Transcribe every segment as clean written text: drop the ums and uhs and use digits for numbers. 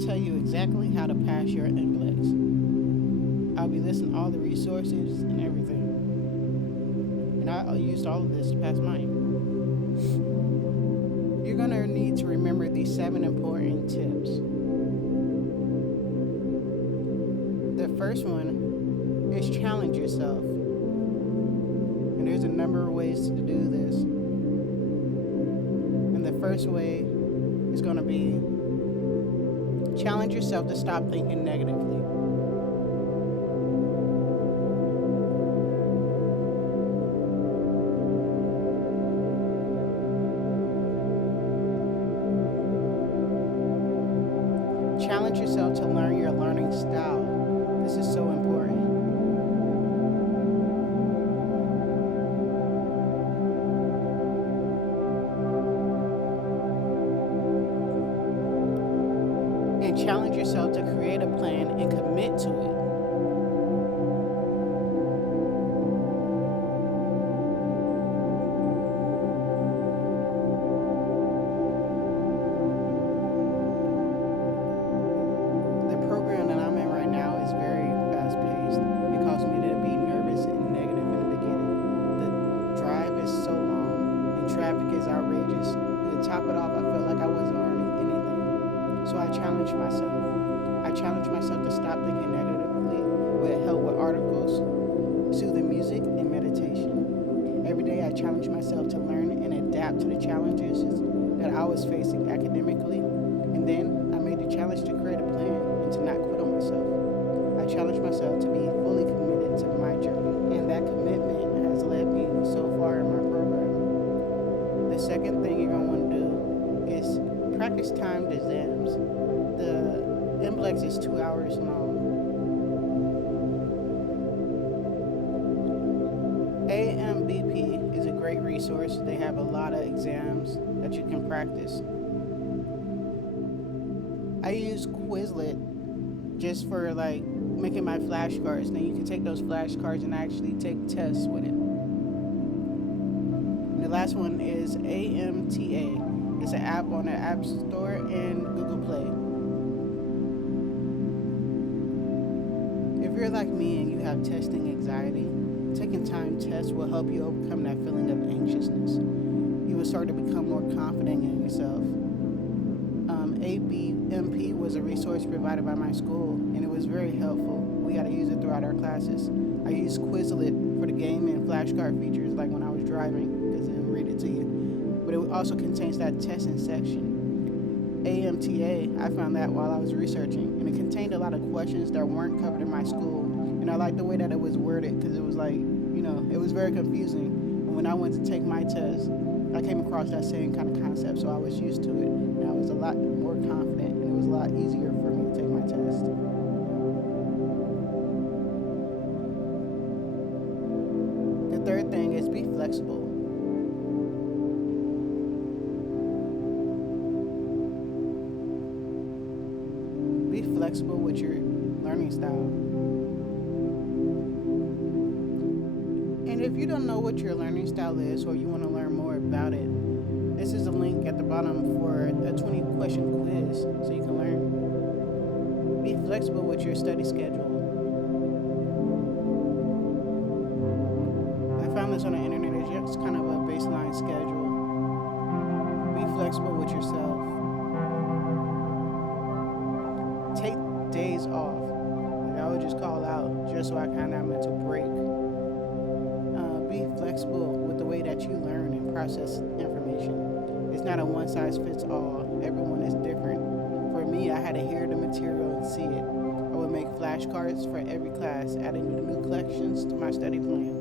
tell you exactly how to pass your MBLEx. I'll be listing all the resources and everything. And I used all of this to pass mine. You're going to need to remember these 7 important tips. The first one is challenge yourself. And there's a number of ways to do this. And the first way is going to be challenge yourself to stop thinking negatively. Challenge yourself to learn your learning style. This is so important. And challenge yourself to create a plan and commit to it. The program that I'm in right now is very fast paced. It caused me to be nervous and negative in the beginning. The drive is so long and traffic is outrageous. And to top it off, I felt like I wasn't learning anything. So I challenged myself. I challenged myself to stop thinking negatively with help with articles, soothing music, and meditation. Every day I challenged myself to learn and adapt to the challenges that I was facing academically. And then I made the challenge to create a plan and to not quit on myself. I challenged myself to be fully committed to my journey, and that commitment has led me so far in my program. The second thing you're going to want to do is practice timed exams. The MBLEx is 2 hours long. AMBP is a great resource. They have a lot of exams that you can practice. I use Quizlet just for like making my flashcards. Then you can take those flashcards and actually take tests with it. And the last one is AMTA. It's an app on the App Store and Google Play. If you're like me and you have testing anxiety, taking timed tests will help you overcome that feeling of anxiousness. You will start to become more confident in yourself. ABMP was a resource provided by my school, and it was very helpful. We got to use it throughout our classes. I used Quizlet for the game and flashcard features, like when I was driving, because it will read it to you. But it also contains that testing section. AMTA, I found that while I was researching, and it contained a lot of questions that weren't covered in my school. And I liked the way that it was worded, because it was like, it was very confusing. And when I went to take my test, I came across that same kind of concept, so I was used to it. And I was a lot more confident, and it was a lot easier for me to take my test. The third thing is be flexible. Be flexible with your learning style. And if you don't know what your learning style is, or you want to learn more about it, this is a link at the bottom for a 20-question quiz so you can learn. Be flexible with your study schedule. I found this on the internet. It's just kind of a baseline schedule. Be flexible with yourself. Take days off. Like I would just call out just so I kind of have a mental break. Be flexible with the way that you learn and process information. It's not a one-size-fits-all. Everyone is different. For me, I had to hear the material and see it. I would make flashcards for every class, adding new collections to my study plan.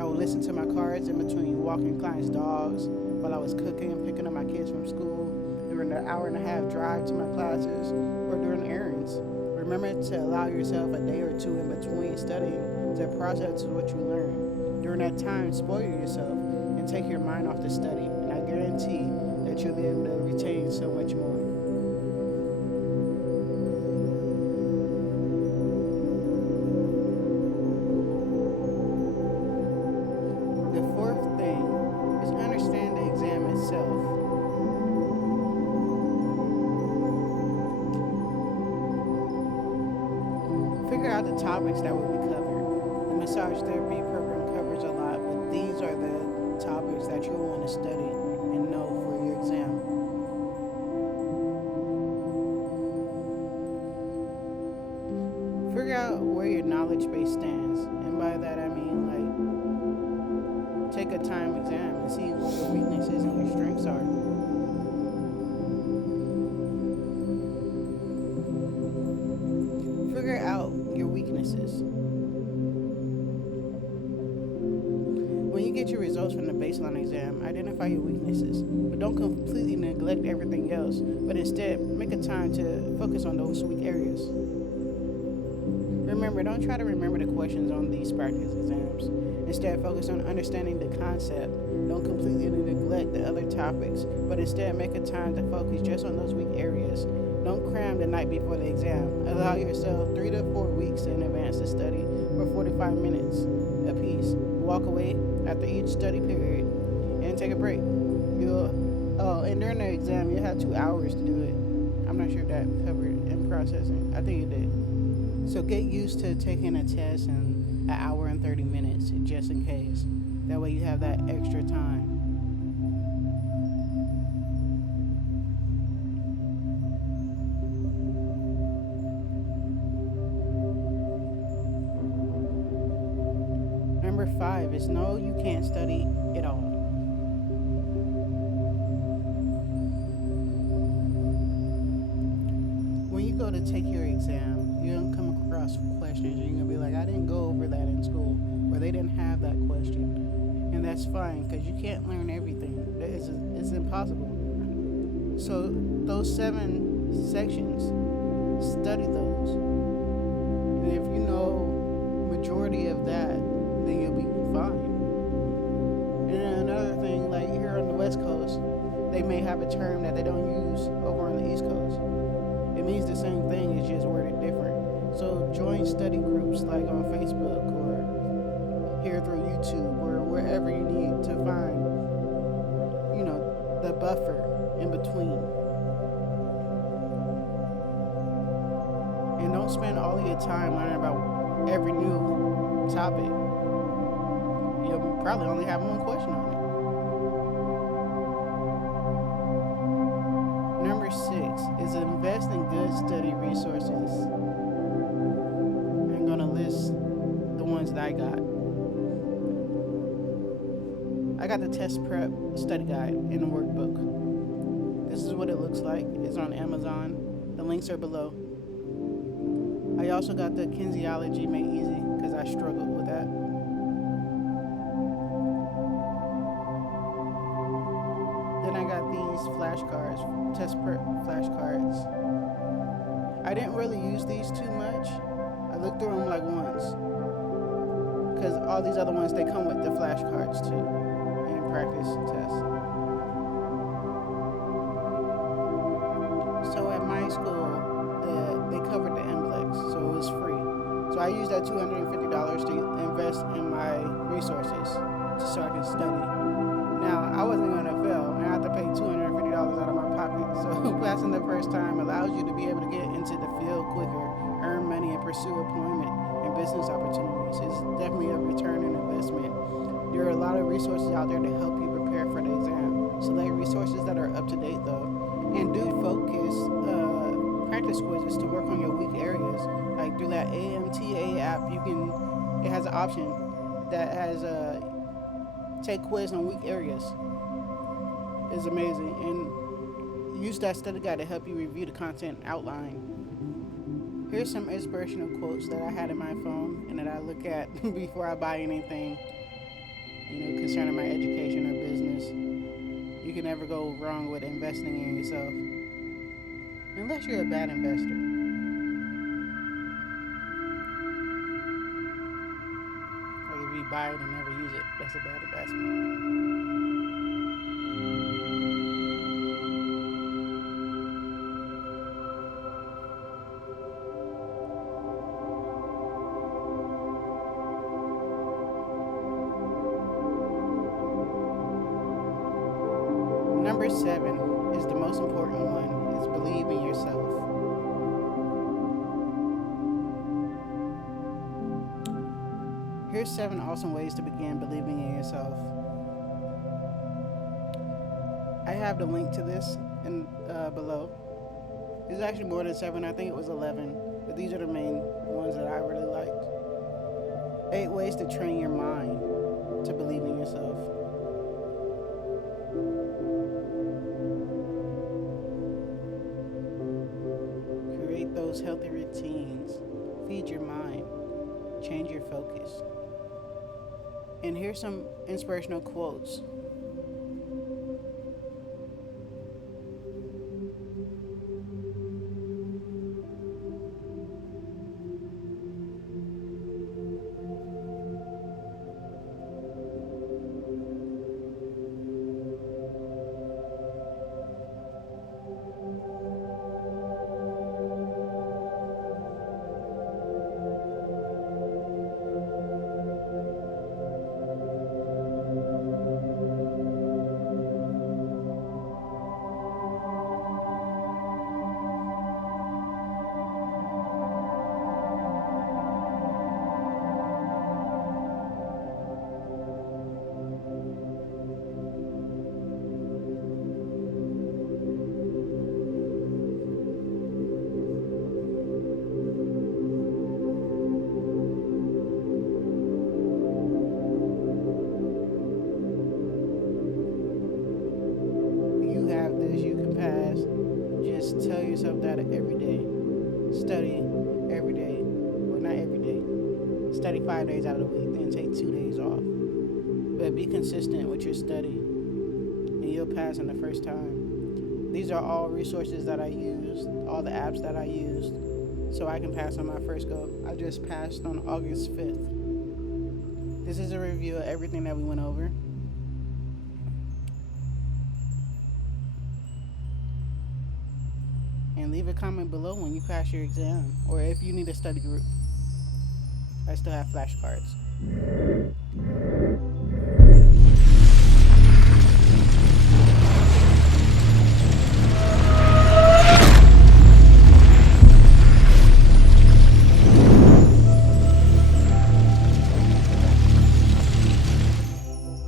I would listen to my cards in between walking clients' dogs, while I was cooking and picking up my kids from school, during the hour-and-a-half drive to my classes, or during errands. Remember to allow yourself a day or two in between studying to process what you learn. During that time, spoil yourself and take your mind off the study, and I guarantee that you'll be able to retain so much more. The fourth thing is understand the exam itself. figure out the topics that will be covered. The massage therapy program covers a lot, but these are the topics that you'll want to study and know for your exam. Figure out where your knowledge base stands, and by that I mean like take a time exam and see what your weaknesses and your strengths are. Figure out your weaknesses. When you get your results from the baseline exam, identify your weaknesses, but don't completely neglect everything else, but instead make a time to focus on those weak areas. Remember, don't try to remember the questions on these practice exams. Instead, focus on understanding the concept. Don't completely neglect the other topics, but instead make a time to focus just on those weak areas. Don't cram the night before the exam. Allow yourself 3 to 4 weeks in advance to study for 45 minutes apiece. Walk away after each study period and take a break. And during the exam, you'll have 2 hours to do it. I'm not sure if that covered in processing. I think it did. So get used to taking a test in an hour and 30 minutes just in case. That way you have that extra time. Number 5 is no, you can't study at all. When you go to take your exam, you're going to come across questions. You're going to be like, I didn't go over that in school, or they didn't have that question. And that's fine, because you can't learn everything. It's impossible. So those 7 sections, study those. And if you know majority of that, then you'll be fine. And then another thing, like here on the West Coast, they may have a term that they don't use over on the East Coast. It means the same thing, it's just worded different. So join study groups like on Facebook or here through YouTube or wherever you need to find, the buffer in between. And don't spend all of your time learning about every new topic. You'll probably only have one question on it. Number 6 is invest in good study resources. I'm going to list the ones that I got. I got the test prep study guide in the workbook. This is what it looks like. It's on Amazon. The links are below. I also got the kinesiology made easy because I struggled with that. Then I got these flashcards, test prep flashcards. I didn't really use these too much. I looked through them like once. Because all these other ones, they come with the flashcards too. And practice tests. So at my school, they covered the MBLEx, so it was free. So I used that $250 to invest in my resources so I could study. Now, I wasn't going to fail, and I had to pay $250 out of my pocket. So passing the first time allows you to be able to get into the field quicker, earn money, and pursue employment and business opportunities. It's definitely a return on investment. There are a lot of resources out there to help you prepare for the exam. Select resources that are up to date, though, and do focus practice quizzes to work on your weak areas. Like through that AMTA app, it has an option that has take quiz on weak areas. It's amazing, and use that study guide to help you review the content outline. Here's some inspirational quotes that I had in my phone and that I look at before I buy anything, concerning my education or business. You can never go wrong with investing in yourself, unless you're a bad investor. Like if you buy it and never use it, that's a bad investment. Number 7 is the most important one, is believe in yourself. Here's 7 awesome ways to begin believing in yourself. I have the link to this in below. There's actually more than 7. I think it was 11, but these are the main ones that I really liked. 8 ways to train your mind to believe in yourself. Create those healthy routines. Feed your mind. Change your focus. And here's some inspirational quotes. You have this, you can pass. Just tell yourself that every day. Study every day. Well, not every day. Study 5 days out of the week, then take 2 days off. But be consistent with your study, and you'll pass in the first time. These are all resources that I used, all the apps that I used, so I can pass on my first go. I just passed on August 5th. This is a review of everything that we went over. And leave a comment below when you pass your exam, or if you need a study group. I still have flashcards.